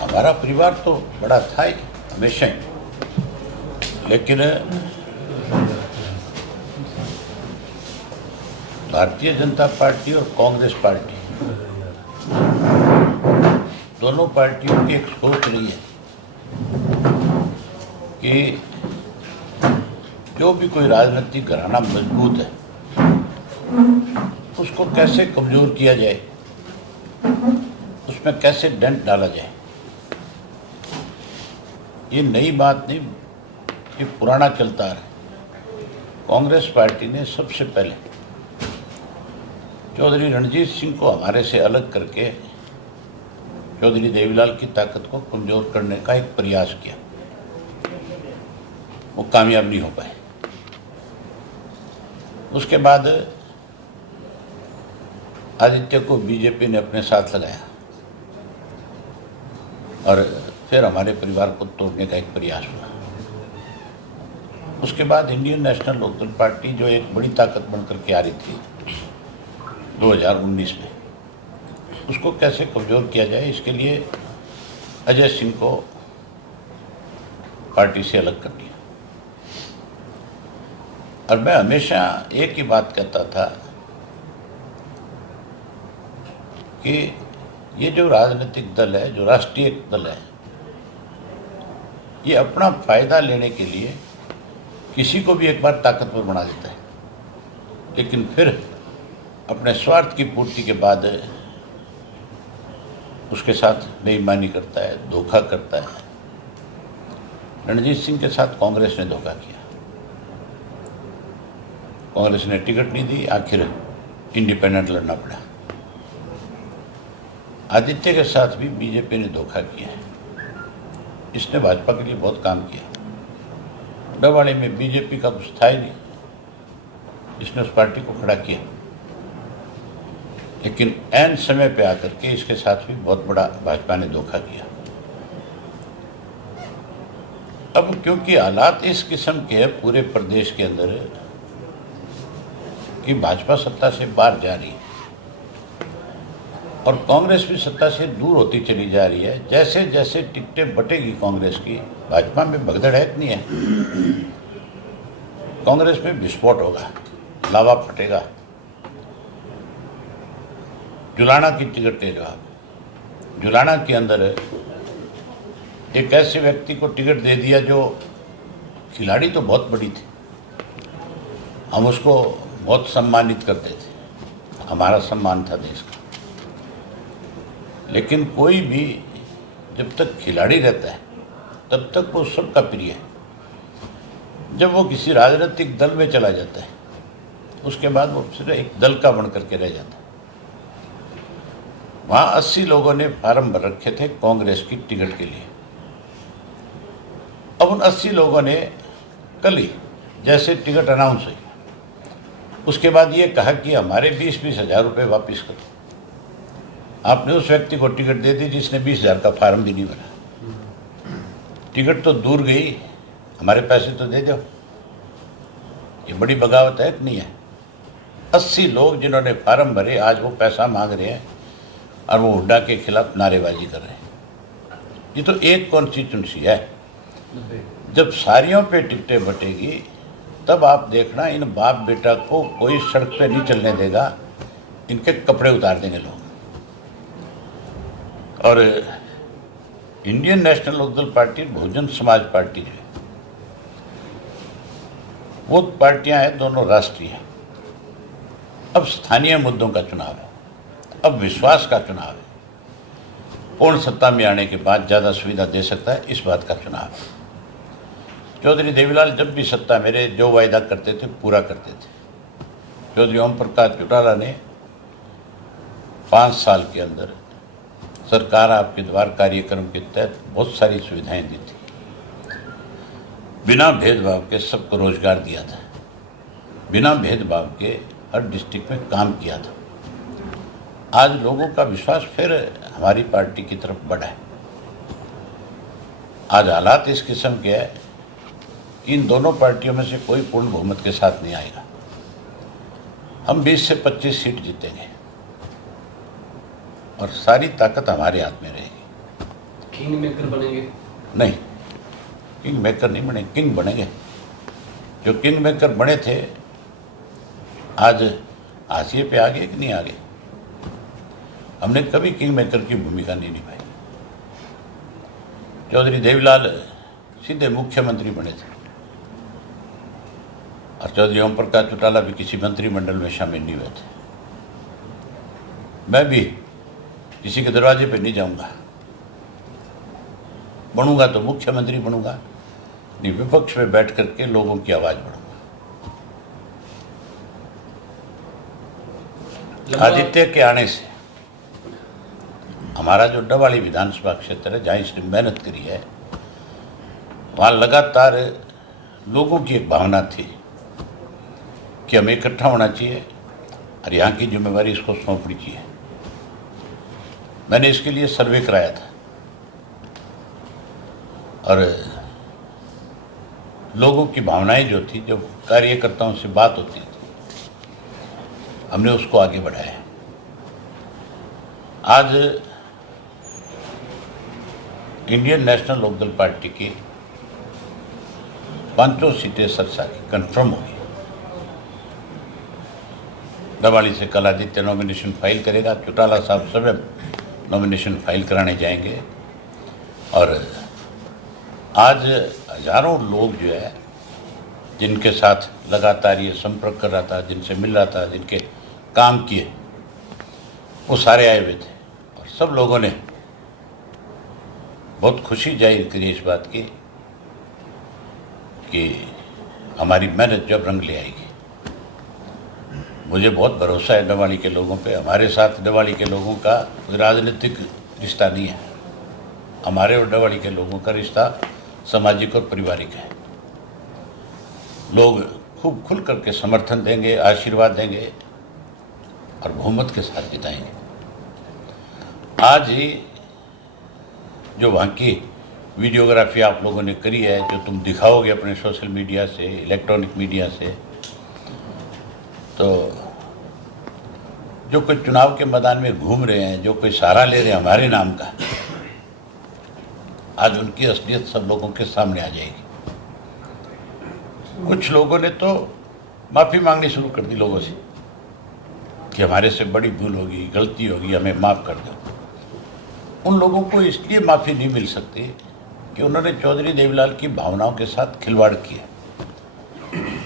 हमारा परिवार तो बड़ा था ही हमेशा ही, लेकिन भारतीय जनता पार्टी और कांग्रेस पार्टी दोनों पार्टियों की एक सोच रही है कि जो भी कोई राजनीतिक घराना मजबूत है उसको कैसे कमज़ोर किया जाए, उसमें कैसे डेंट डाला जाए। ये नई बात नहीं, ये पुराना चलता आ रहा है। कांग्रेस पार्टी ने सबसे पहले चौधरी रणजीत सिंह को हमारे से अलग करके चौधरी देवीलाल की ताकत को कमज़ोर करने का एक प्रयास किया, वो कामयाब नहीं हो पाए। उसके बाद आदित्य को बीजेपी ने अपने साथ लगाया और फिर हमारे परिवार को तोड़ने का एक प्रयास हुआ। उसके बाद इंडियन नेशनल लोकदल पार्टी जो एक बड़ी ताकत बनकर के आ रही थी 2019 में, उसको कैसे कमज़ोर किया जाए, इसके लिए अजय सिंह को पार्टी से अलग कर दिया। और मैं हमेशा एक ही बात कहता था कि ये जो राजनीतिक दल है, जो राष्ट्रीय दल है, ये अपना फायदा लेने के लिए किसी को भी एक बार ताकतवर बना देता है, लेकिन फिर अपने स्वार्थ की पूर्ति के बाद उसके साथ बेईमानी करता है, धोखा करता है। रणजीत सिंह के साथ कांग्रेस ने धोखा किया, कांग्रेस ने टिकट नहीं दी, आखिर इंडिपेंडेंट लड़ना पड़ा। आदित्य के साथ भी बीजेपी ने धोखा किया है, इसने भाजपा के लिए बहुत काम किया। डबवाड़ी में बीजेपी का कुछ था ही नहीं, इसने उस पार्टी को खड़ा किया, लेकिन ऐन समय पे आकर के इसके साथ भी बहुत बड़ा भाजपा ने धोखा किया। अब क्योंकि हालात इस किस्म के हैं पूरे प्रदेश के अंदर कि भाजपा सत्ता से बाहर जा रही है और कांग्रेस भी सत्ता से दूर होती चली जा रही है, जैसे जैसे टिकटें बटेगी कांग्रेस की, भाजपा में भगदड़ है कि नहीं है, कांग्रेस में विस्फोट होगा, लावा फटेगा। जुलाना की टिकट ले लो आप, जुलाना के अंदर एक ऐसे व्यक्ति को टिकट दे दिया जो खिलाड़ी तो बहुत बड़ी थी, हम उसको बहुत सम्मानित करते थे, हमारा सम्मान था देश का, लेकिन कोई भी जब तक खिलाड़ी रहता है तब तक वो सबका प्रिय है। जब वो किसी राजनीतिक दल में चला जाता है उसके बाद वो सिर्फ एक दल का बन करके रह जाता है। वहाँ 80 लोगों ने फार्म भर रखे थे कांग्रेस की टिकट के लिए। अब उन 80 लोगों ने कल ही जैसे टिकट अनाउंस हुई उसके बाद ये कहा कि हमारे 20-20 हज़ार रुपये वापस करो। आपने उस व्यक्ति को टिकट दे दी जिसने 20,000 का फार्म भी नहीं भरा। टिकट तो दूर गई, हमारे पैसे तो दे दो। ये बड़ी बगावत है कि नहीं है? 80 लोग जिन्होंने फार्म भरे आज वो पैसा मांग रहे हैं और वो हुड्डा के खिलाफ नारेबाजी कर रहे हैं। ये तो एक कॉन्स्टिट्यूंसी है। जब सारियों पे टिकटें बटेगी तब आप देखना इन बाप बेटा को कोई सड़क पे नहीं चलने देगा, इनके कपड़े उतार देंगे लोग। और Indian national Lokdal party, Bahujan Samaj party जो है, वो पार्टियां हैं दोनों राष्ट्रीय हैं। अब स्थानीय मुद्दों का चुनाव है, अब विश्वास का चुनाव है। पूर्ण सत्ता में आने के बाद ज़्यादा सुविधा दे सकता है, इस बात का चुनाव है। चौधरी देवीलाल जब भी सत्ता मेरे जो वायदा करते थे पूरा करते थे। चौधरी ओम प्रकाश चौटाला ने 5 साल के अंदर सरकार आपके द्वार कार्यक्रम के तहत बहुत सारी सुविधाएं दी थी, बिना भेदभाव के सबको रोजगार दिया था, बिना भेदभाव के हर डिस्ट्रिक्ट में काम किया था। आज लोगों का विश्वास फिर हमारी पार्टी की तरफ बढ़ा है। आज हालात इस किस्म के हैं कि इन दोनों पार्टियों में से कोई पूर्ण बहुमत के साथ नहीं आएगा। हम 20 से 25 सीट जीतेंगे और सारी ताकत हमारे हाथ में रहेगी। किंग मेकर बनेंगे? नहीं, किंग मेकर नहीं बने, किंग बनेंगे। जो किंग मेकर बने थे आज हाशिए पे आ गए कि नहीं आ गए। हमने कभी किंग मेकर की भूमिका नहीं निभाई। चौधरी देवीलाल सीधे मुख्यमंत्री बने थे और चौधरी ओम प्रकाश चौटाला भी किसी मंत्रिमंडल में शामिल नहीं हुए थे। मैं भी किसी के दरवाजे पे नहीं जाऊंगा, बनूंगा तो मुख्यमंत्री बनूंगा, नहीं विपक्ष में बैठ करके लोगों की आवाज बढ़ूंगा। आदित्य के आने से हमारा जो डवाली विधानसभा क्षेत्र है, जहाँ इसने मेहनत करी है, वहाँ लगातार लोगों की एक भावना थी कि हमें इकट्ठा होना चाहिए और यहाँ की जिम्मेवारी इसको सौंपनी चाहिए। मैंने इसके लिए सर्वे कराया था और लोगों की भावनाएं जो थी, जो कार्यकर्ताओं से बात होती थी, हमने उसको आगे बढ़ाया। आज इंडियन नेशनल लोकदल पार्टी की 5 सीटें सरसा की कंफर्म होगी। डवाली से कल आदित्य नॉमिनेशन फाइल करेगा, चौटाला साहब स्वयं नॉमिनेशन फाइल कराने जाएंगे और आज हजारों लोग जो है, जिनके साथ लगातार ये संपर्क कर रहा था, जिनसे मिल रहा था, जिनके काम किए, वो सारे आए हुए थे और सब लोगों ने बहुत खुशी जाहिर करी इस बात की कि हमारी मेहनत जब रंग ले आएगी। मुझे बहुत भरोसा है डवाली के लोगों पे। हमारे साथ डवाली के लोगों का कोई राजनीतिक रिश्ता नहीं है, हमारे और डवाली के लोगों का रिश्ता सामाजिक और पारिवारिक है। लोग खूब खुल करके समर्थन देंगे, आशीर्वाद देंगे और बहुमत के साथ जिताएंगे। आज ही जो वहाँ की वीडियोग्राफी आप लोगों ने करी है, जो तुम दिखाओगे अपने सोशल मीडिया से, इलेक्ट्रॉनिक मीडिया से, तो जो कोई चुनाव के मैदान में घूम रहे हैं, जो कोई सहारा ले रहे हैं हमारे नाम का, आज उनकी असलियत सब लोगों के सामने आ जाएगी। कुछ लोगों ने तो माफ़ी मांगनी शुरू कर दी लोगों से कि हमारे से बड़ी भूल होगी, गलती होगी, हमें माफ़ कर दो। उन लोगों को इसलिए माफ़ी नहीं मिल सकती कि उन्होंने चौधरी देवीलाल की भावनाओं के साथ खिलवाड़ किया।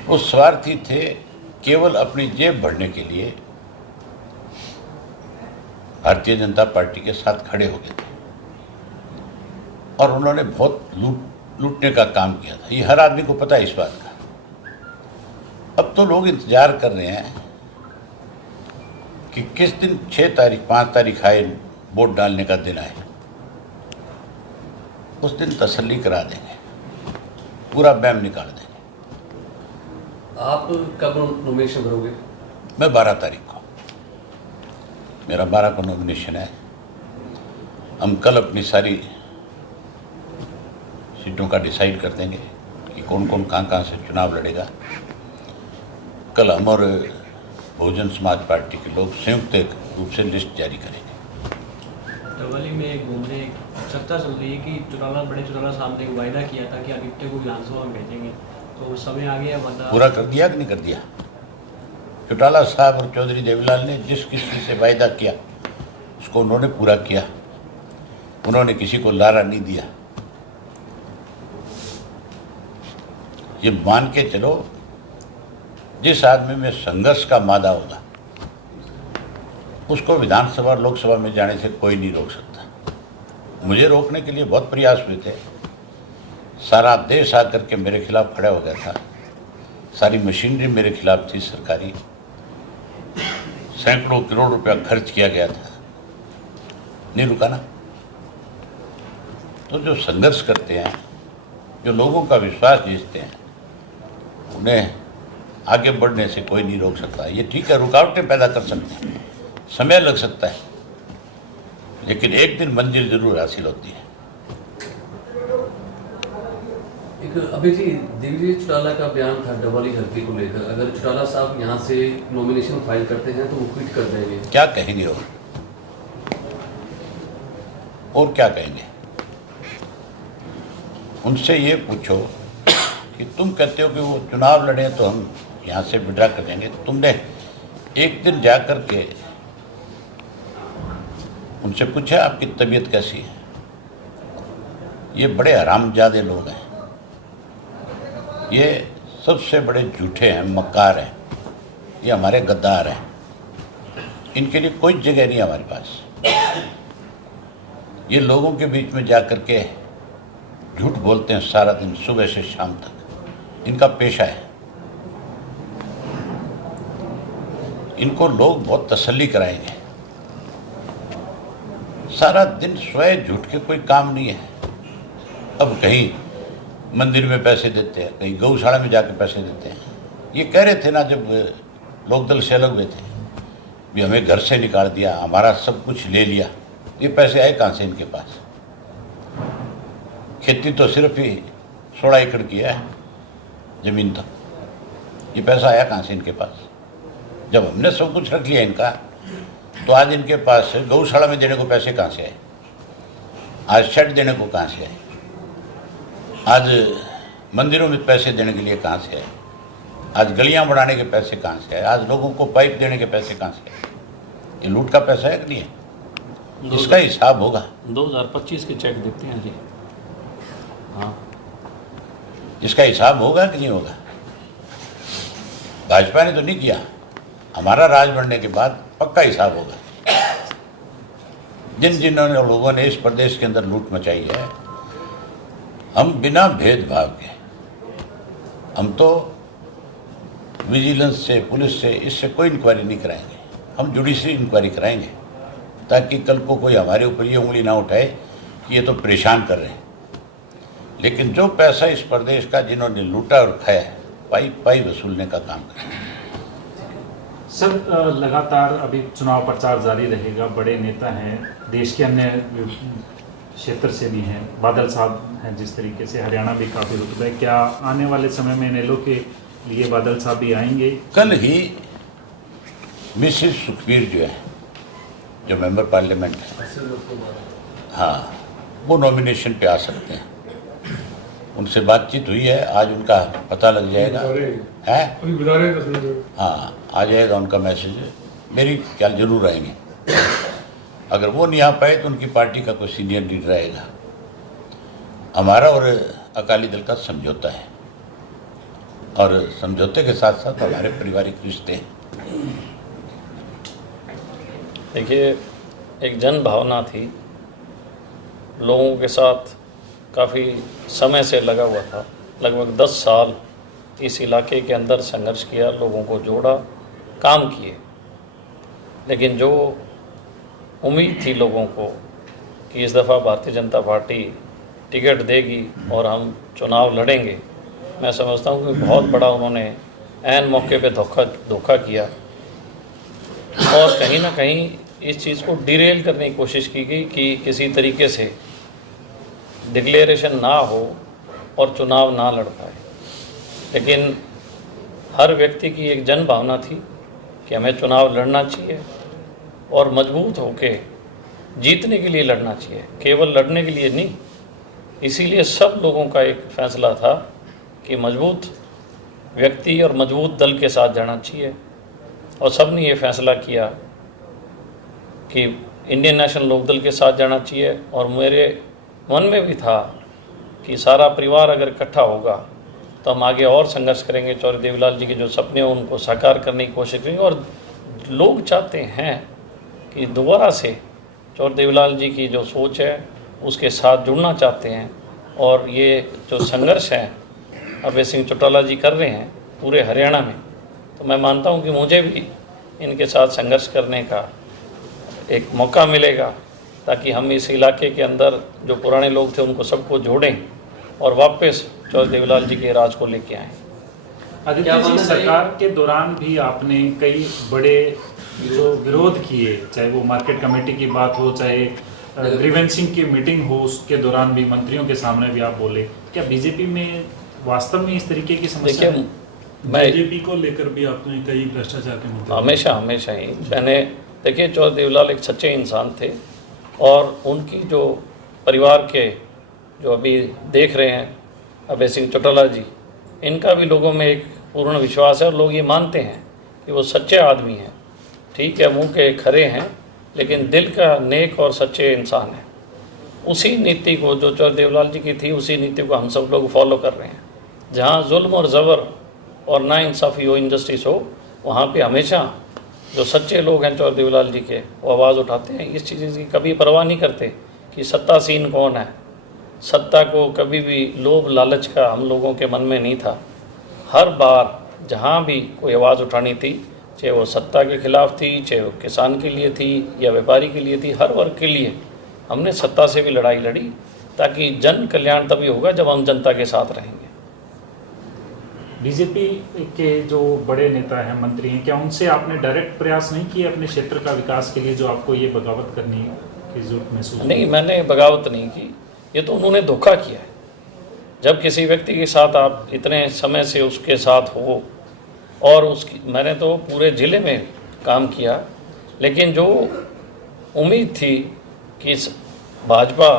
वो स्वार्थी थे, केवल अपनी जेब भरने के लिए भारतीय जनता पार्टी के साथ खड़े हो गए थे और उन्होंने बहुत लूटने का काम किया था। ये हर आदमी को पता है इस बात का। अब तो लोग इंतजार कर रहे हैं कि किस दिन 6 तारीख 5 तारीख आए, वोट डालने का दिन आए, उस दिन तसल्ली करा देंगे, पूरा बैम निकाल देंगे। आप कब नॉमिनेशन भरोगे? मैं 12 तारीख को, मेरा 12 को नॉमिनेशन है। हम कल अपनी सारी सीटों का डिसाइड कर देंगे कि कौन कौन कहाँ से चुनाव लड़ेगा। कल हम और बहुजन समाज पार्टी के लोग संयुक्त रूप से लिस्ट जारी करेंगे। डवाली में एक घूमने चर्चा चल रही है कि बड़े चौटाला साहब ने वायदा किया था कि आदित्य को विधानसभा में भेजेंगे, तो समय आ गया, वादा पूरा कर दिया कि नहीं कर दिया? चौटाला साहब और चौधरी देवीलाल ने जिस किसी से वायदा किया उसको उन्होंने पूरा किया। उन्होंने किसी को लारा नहीं दिया। ये मान के चलो, जिस आदमी में संघर्ष का मादा होगा उसको विधानसभा लोकसभा में जाने से कोई नहीं रोक सकता। मुझे रोकने के लिए बहुत प्रयास हुए थे, सारा देश आकर के मेरे खिलाफ खड़ा हो गया था, सारी मशीनरी मेरे खिलाफ थी सरकारी, सैकड़ों करोड़ रुपया खर्च किया गया था, नहीं रुका ना। तो जो संघर्ष करते हैं, जो लोगों का विश्वास जीतते हैं, उन्हें आगे बढ़ने से कोई नहीं रोक सकता। ये ठीक है, रुकावटें पैदा कर सकते हैं, समय लग सकता है, लेकिन एक दिन मंजिल जरूर हासिल होती है। एक अभी जी देवी चौटाला का बयान था डवाली हल्के को लेकर, अगर चौटाला साहब यहाँ से नॉमिनेशन फाइल करते हैं तो वो क्विट कर देंगे। क्या कहेंगे और क्या कहेंगे? उनसे ये पूछो कि तुम कहते हो कि वो चुनाव लड़े तो हम यहाँ से विड्रा कर देंगे, तुमने एक दिन जा कर के उनसे पूछा आपकी तबीयत कैसी है? ये बड़े हरामजादे लोग हैं, ये सबसे बड़े झूठे हैं, मक्कार हैं, ये हमारे गद्दार हैं, इनके लिए कोई जगह नहीं है हमारे पास। ये लोगों के बीच में जा कर के झूठ बोलते हैं सारा दिन, सुबह से शाम तक, इनका पेशा है। इनको लोग बहुत तसल्ली कराएंगे, सारा दिन स्वयं झूठ के कोई काम नहीं है। अब कहीं मंदिर में पैसे देते हैं, कहीं गौशाला में जाकर पैसे देते हैं। ये कह रहे थे ना जब लोकदल से अलग हुए थे, भी हमें घर से निकाल दिया, हमारा सब कुछ ले लिया। ये पैसे आए कहाँ से इनके पास? खेती तो सिर्फ ही 16 एकड़ की है जमीन, तो ये पैसा आया कहाँ से इनके पास? जब हमने सब कुछ रख लिया इनका, तो आज इनके पास गौशाला में देने को पैसे कहाँ से आए? आज शेड देने को कहाँ से आए? आज मंदिरों में पैसे देने के लिए कहाँ से आए? आज गलियां बढ़ाने के पैसे कहाँ से आए? आज लोगों को पाइप देने के पैसे कहाँ से आए? ये लूट का पैसा है कि नहीं है? इसका हिसाब होगा। 2025 के चेक देते हैं जी। हाँ, इसका हिसाब होगा कि नहीं होगा? भाजपा ने तो नहीं किया, हमारा राज बनने के बाद पक्का हिसाब होगा। जिन लोगों ने इस प्रदेश के अंदर लूट मचाई है, हम बिना भेदभाव के, हम तो विजिलेंस से, पुलिस से, इससे कोई इंक्वायरी नहीं कराएंगे, हम जुडिशरी इंक्वायरी कराएंगे, ताकि कल को कोई हमारे ऊपर ये उंगली ना उठाए कि ये तो परेशान कर रहे हैं। लेकिन जो पैसा इस प्रदेश का जिन्होंने लूटा और खाया, पाई पाई वसूलने का काम करें। सर, लगातार अभी चुनाव प्रचार जारी रहेगा। बड़े नेता हैं, देश के अन्य क्षेत्र से भी हैं, बादल साहब हैं, जिस तरीके से हरियाणा भी काफ़ी रुतबा है। क्या आने वाले समय में इनेलो के लिए बादल साहब भी आएंगे? कल ही मिसेस सुखबीर जो है, जो मेंबर पार्लियामेंट है, हाँ, वो नॉमिनेशन पे आ सकते हैं। उनसे बातचीत हुई है, आज उनका पता लग जाएगा। है? हाँ, आ जाएगा उनका मैसेज। मेरी ख्याल जरूर आएंगे। अगर वो नहीं आ पाए तो उनकी पार्टी का कोई सीनियर लीडर आएगा। हमारा और अकाली दल का समझौता है, और समझौते के साथ साथ हमारे पारिवारिक रिश्ते हैं। देखिए, एक जन भावना थी, लोगों के साथ काफ़ी समय से लगा हुआ था। लगभग 10 साल इस इलाके के अंदर संघर्ष किया, लोगों को जोड़ा, काम किए। लेकिन जो उम्मीद थी लोगों को कि इस दफ़ा भारतीय जनता पार्टी टिकट देगी और हम चुनाव लड़ेंगे, मैं समझता हूँ कि बहुत बड़ा उन्होंने ऐन मौके पे धोखा किया। और कहीं ना कहीं इस चीज़ को डिरेल करने की कोशिश की गई कि किसी तरीके से डिक्लेरेशन ना हो और चुनाव ना लड़ पाए। लेकिन हर व्यक्ति की एक जन भावना थी कि हमें चुनाव लड़ना चाहिए और मजबूत होके जीतने के लिए लड़ना चाहिए, केवल लड़ने के लिए नहीं। इसीलिए सब लोगों का एक फैसला था कि मजबूत व्यक्ति और मजबूत दल के साथ जाना चाहिए, और सब ने ये फैसला किया कि इंडियन नेशनल लोकदल के साथ जाना चाहिए। और मेरे मन में भी था कि सारा परिवार अगर इकट्ठा होगा तो हम आगे और संघर्ष करेंगे, चौधरी देवीलाल जी के जो सपने हैं उनको साकार करने की कोशिश करेंगे। और लोग चाहते हैं कि दोबारा से चौधरी देवीलाल जी की जो सोच है उसके साथ जुड़ना चाहते हैं। और ये जो संघर्ष है अभय सिंह चौटाला जी कर रहे हैं पूरे हरियाणा में, तो मैं मानता हूं कि मुझे भी इनके साथ संघर्ष करने का एक मौका मिलेगा, ताकि हम इस इलाके के अंदर जो पुराने लोग थे उनको सबको जोड़ें और वापस चौधरी देवीलाल जी के राज को लेके आएँ। आदित्य जी, सरकार के दौरान भी आपने कई बड़े जो विरोध किए, चाहे वो मार्केट कमेटी की बात हो, चाहे ग्रीवेंसिंग की मीटिंग हो, उसके दौरान भी मंत्रियों के सामने भी आप बोले। क्या बीजेपी में वास्तव में इस तरीके की समस्या है? बीजेपी को लेकर भी आपने कई भ्रष्टाचार के मुद्दे हमेशा ही मैंने देखिए, चौधरी देवीलाल एक सच्चे इंसान थे, और उनकी जो परिवार के जो अभी देख रहे हैं अभय सिंह चौटाला जी, इनका भी लोगों में एक पूर्ण विश्वास है और लोग ये मानते हैं कि वो सच्चे आदमी हैं। ठीक है, मुंह के खरे हैं लेकिन दिल का नेक और सच्चे इंसान है। उसी नीति को जो चौधरी देवलाल जी की थी, उसी नीति को हम सब लोग फॉलो कर रहे हैं। जहाँ जुल्म और ज़बर और नाइंसाफ़ी हो, इनजस्टिस हो, वहाँ पे हमेशा जो सच्चे लोग हैं चौधरी देवलाल जी के, वो आवाज़ उठाते हैं। इस चीज़ की कभी परवाह नहीं करते कि सत्तासीन कौन है। सत्ता को कभी भी लोभ लालच का हम लोगों के मन में नहीं था। हर बार जहाँ भी कोई आवाज़ उठानी थी, चाहे वो सत्ता के खिलाफ थी, चाहे वो किसान के लिए थी या व्यापारी के लिए थी, हर वर्ग के लिए हमने सत्ता से भी लड़ाई लड़ी, ताकि जन कल्याण तभी होगा जब हम जनता के साथ रहेंगे। बीजेपी के जो बड़े नेता हैं, मंत्री हैं, क्या उनसे आपने डायरेक्ट प्रयास नहीं किए अपने क्षेत्र का विकास के लिए, जो आपको ये बगावत करनी की जरूरत महसूस? नहीं, मैंने बगावत नहीं की, ये तो उन्होंने धोखा किया है। जब किसी व्यक्ति के साथ आप इतने समय से उसके साथ हो, और उसकी मैंने तो पूरे ज़िले में काम किया, लेकिन जो उम्मीद थी कि भाजपा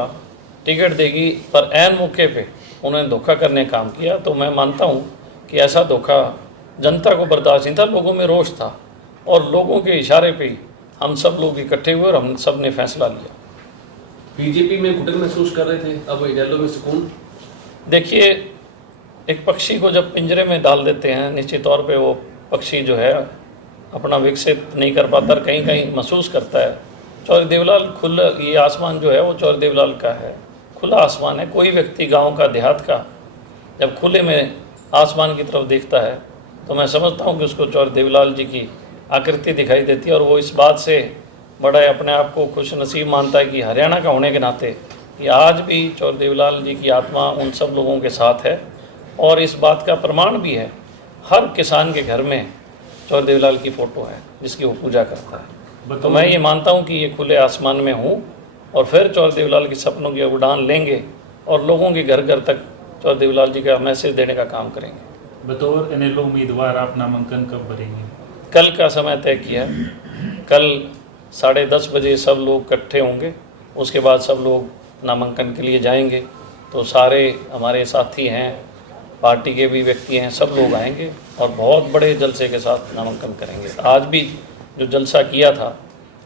टिकट देगी, पर ऐन मौके पे उन्होंने धोखा करने काम किया। तो मैं मानता हूँ कि ऐसा धोखा जनता को बर्दाश्त नहीं था, लोगों में रोष था, और लोगों के इशारे पे ही हम सब लोग इकट्ठे हुए और हम सब ने फैसला लिया। बीजेपी में घुटन महसूस कर रहे थे, अब इनेलो में सुकून? देखिए, एक पक्षी को जब पिंजरे में डाल देते हैं, निश्चित तौर पे वो पक्षी जो है अपना विकसित नहीं कर पाता, कहीं कहीं महसूस करता है। चौधरी देवलाल खुला, ये आसमान जो है वो चौधरी देवलाल का है, खुला आसमान है। कोई व्यक्ति गांव का, देहात का जब खुले में आसमान की तरफ देखता है तो मैं समझता हूँ कि उसको चौधरी देवलाल जी की आकृति दिखाई देती है, और वो इस बात से बड़ा अपने आप को खुश नसीब मानता है कि हरियाणा का होने के नाते कि आज भी चौधरी देवलाल जी की आत्मा उन सब लोगों के साथ है। और इस बात का प्रमाण भी है, हर किसान के घर में चौधरी देवलाल की फ़ोटो है जिसकी वो पूजा करता है। तो मैं ये मानता हूँ कि ये खुले आसमान में हूँ, और फिर चौधरी देवलाल के सपनों की उड़ान लेंगे और लोगों के घर घर तक चौधरी देवलाल जी का मैसेज देने का काम करेंगे। बतौर इनेलो उम्मीदवार आप नामांकन कब भरेंगे? कल का समय तय किया, कल 10:30 बजे सब लोग इकट्ठे होंगे, उसके बाद सब लोग नामांकन के लिए जाएंगे। तो सारे हमारे साथी हैं, पार्टी के भी व्यक्ति हैं, सब लोग आएंगे और बहुत बड़े जलसे के साथ नामांकन करेंगे। आज भी जो जलसा किया था,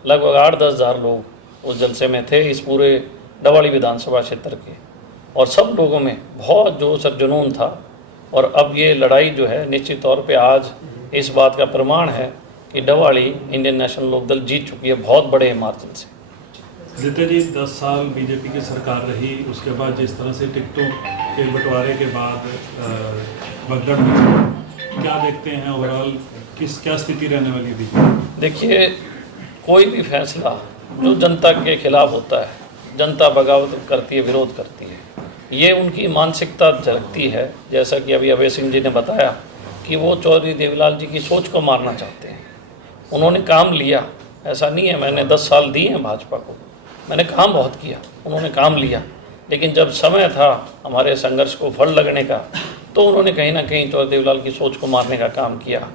लगभग 8-10 हज़ार लोग उस जलसे में थे, इस पूरे डवाली विधानसभा क्षेत्र के, और सब लोगों में बहुत जोश और जुनून था। और अब ये लड़ाई जो है निश्चित तौर पे आज इस बात का प्रमाण है कि डवाली इंडियन नेशनल लोकदल जीत चुकी है बहुत बड़े मार्जिन से। जीते जी 10 साल बीजेपी की सरकार रही, उसके बाद जिस तरह से टिकटों के बंटवारे के बाद भगदड़ में, क्या देखते हैं ओवरऑल, क्या स्थिति रहने वाली है? देखिए, कोई भी फैसला जो जनता के खिलाफ होता है, जनता बगावत करती है, विरोध करती है, ये उनकी मानसिकता झलकती है। जैसा कि अभी अभय सिंह जी ने बताया कि वो चौधरी देवलाल जी की सोच को मारना चाहते हैं। उन्होंने काम लिया, ऐसा नहीं है मैंने 10 साल दिए हैं भाजपा को, मैंने काम बहुत किया, उन्होंने काम लिया, लेकिन जब समय था हमारे संघर्ष को फल लगने का, तो उन्होंने कहीं ना कहीं चौधरी देवलाल की सोच को मारने का काम किया।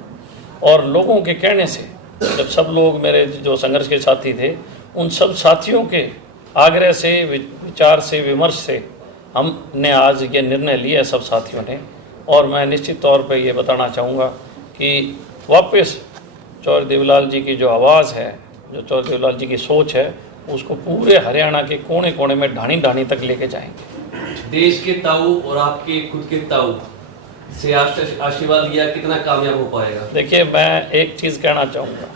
और लोगों के कहने से, जब सब लोग मेरे जो संघर्ष के साथी थे, उन सब साथियों के आग्रह से, विचार से, विमर्श से हमने आज ये निर्णय लिया सब साथियों ने। और मैं निश्चित तौर पे ये बताना चाहूँगा कि वापस चौधरी देवलाल जी की जो आवाज़ है, जो चौधरी देवलाल जी की सोच है, उसको पूरे हरियाणा के कोने कोने में, ढाणी ढाणी तक लेके जाएंगे। देश के ताऊ और आपके खुद के ताऊ से आशीर्वाद लिया, कितना कामयाब हो पाएगा? देखिए, मैं एक चीज़ कहना चाहूँगा,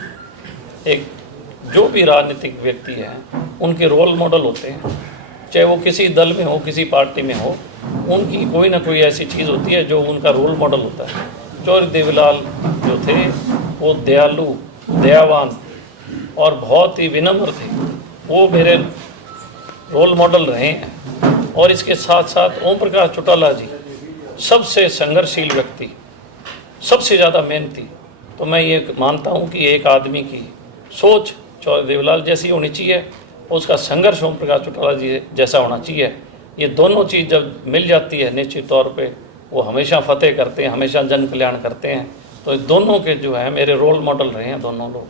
एक जो भी राजनीतिक व्यक्ति हैं उनके रोल मॉडल होते हैं, चाहे वो किसी दल में हो, किसी पार्टी में हो, उनकी कोई ना कोई ऐसी चीज़ होती है जो उनका रोल मॉडल होता है। चौधरी देवलाल जो थे वो दयालु, दयावान और बहुत ही विनम्र थे, वो मेरे रोल मॉडल रहे हैं। और इसके साथ साथ ओम प्रकाश चौटाला जी सबसे संघर्षशील व्यक्ति, सबसे ज़्यादा मेहनती। तो मैं ये मानता हूँ कि एक आदमी की सोच चौधरी देवलाल जैसी होनी चाहिए, उसका संघर्ष ओम प्रकाश चौटाला जी जैसा होना चाहिए। ये दोनों चीज़ जब मिल जाती है, निश्चित तौर पे वो हमेशा फतेह करते हैं, हमेशा जन कल्याण करते हैं। तो दोनों के जो है मेरे रोल मॉडल रहे हैं दोनों लोग।